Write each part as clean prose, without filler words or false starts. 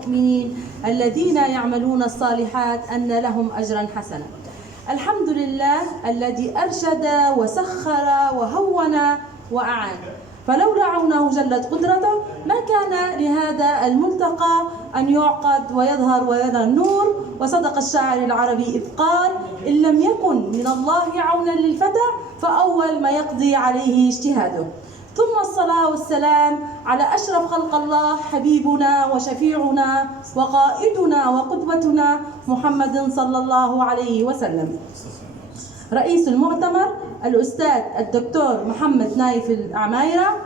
المؤمنين الذين يعملون الصالحات أن لهم أجرا حسنا. الحمد لله الذي أرشد وسخر وهون وأعان، فلولا عونه جلت قدرته ما كان لهذا الملتقى أن يعقد ويظهر ويظهر النور. وصدق الشاعر العربي إذ قال: إن لم يكن من الله عونا للفتى فأول ما يقضي عليه اجتهاده. ثم الصلاة والسلام على أشرف خلق الله حبيبنا وشفيعنا وقائدنا وقدوتنا محمد صلى الله عليه وسلم. رئيس المؤتمر الأستاذ الدكتور محمد نايف العمايرة.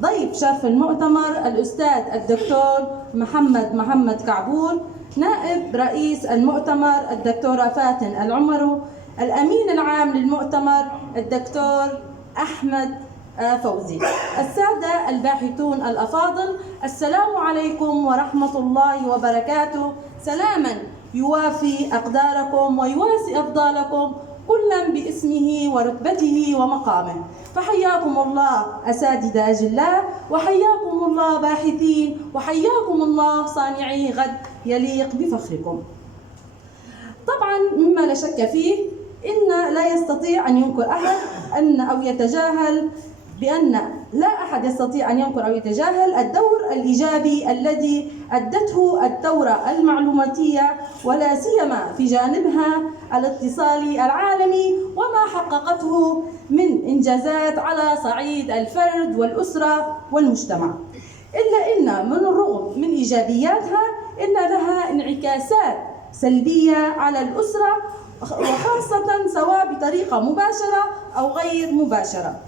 ضيف شرف المؤتمر الأستاذ الدكتور محمد كعبول. نائب رئيس المؤتمر الدكتورة فاتن العمرو. الأمين العام للمؤتمر الدكتور أحمد فوزي. السادة الباحثون الأفاضل، السلام عليكم ورحمة الله وبركاته. سلاما يوافي أقداركم ويواسي أفضالكم كلا باسمه ورتبته ومقامه. فحياكم الله أساتذة أجلاء، وحياكم الله باحثين، وحياكم الله صانعي غد يليق بفخركم. طبعا مما لا شك فيه إن لا يستطيع أن ينكر أحد أو يتجاهل لا أحد يستطيع أن ينكر أو يتجاهل الدور الإيجابي الذي أدته الدورة المعلوماتية، ولا سيما في جانبها الاتصالي العالمي، وما حققته من إنجازات على صعيد الفرد والأسرة والمجتمع. إلا إن من الرغم من إيجابياتها إن لها انعكاسات سلبية على الأسرة، وخاصة سواء بطريقة مباشرة أو غير مباشرة.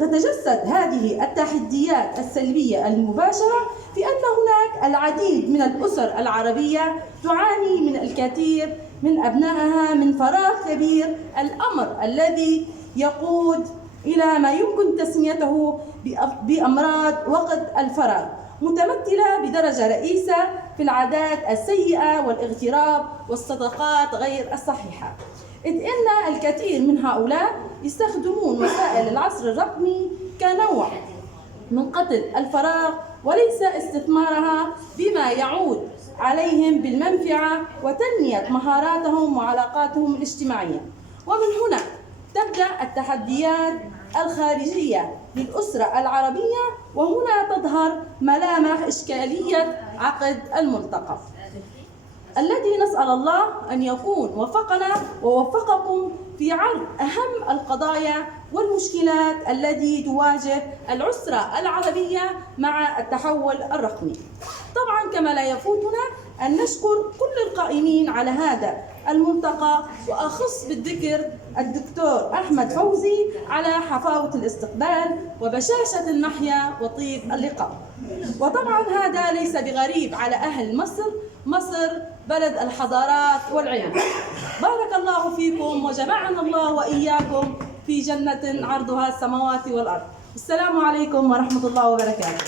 تتجسد هذه التحديات السلبية المباشرة في أن هناك العديد من الأسر العربية تعاني من الكثير من أبنائها من فراغ كبير، الأمر الذي يقود إلى ما يمكن تسميته بأمراض وقت الفراغ، متمثلة بدرجة رئيسة في العادات السيئة والاغتراب والصداقات غير الصحيحة. إذ إن الكثير من هؤلاء يستخدمون وسائل العصر الرقمي كنوع من قتل الفراغ وليس استثمارها بما يعود عليهم بالمنفعة وتنمية مهاراتهم وعلاقاتهم الاجتماعية. ومن هنا تبدأ التحديات الخارجية للأسرة العربية، وهنا تظهر ملامح إشكالية عقد الملتقى الذي نسأل الله أن يكون وفقنا ووفقكم في عرض أهم القضايا والمشكلات التي تواجه الأسرة العربية مع التحول الرقمي. طبعا كما لا يفوتنا أن نشكر كل القائمين على هذا الملتقى، وأخص بالذكر الدكتور أحمد فوزي على حفاوة الاستقبال وبشاشة المحيا وطيب اللقاء. وطبعا هذا ليس بغريب على أهل مصر بلد الحضارات والعلم. بارك الله فيكم وجمعنا الله وإياكم في جنة عرضها السماوات والأرض. السلام عليكم ورحمة الله وبركاته.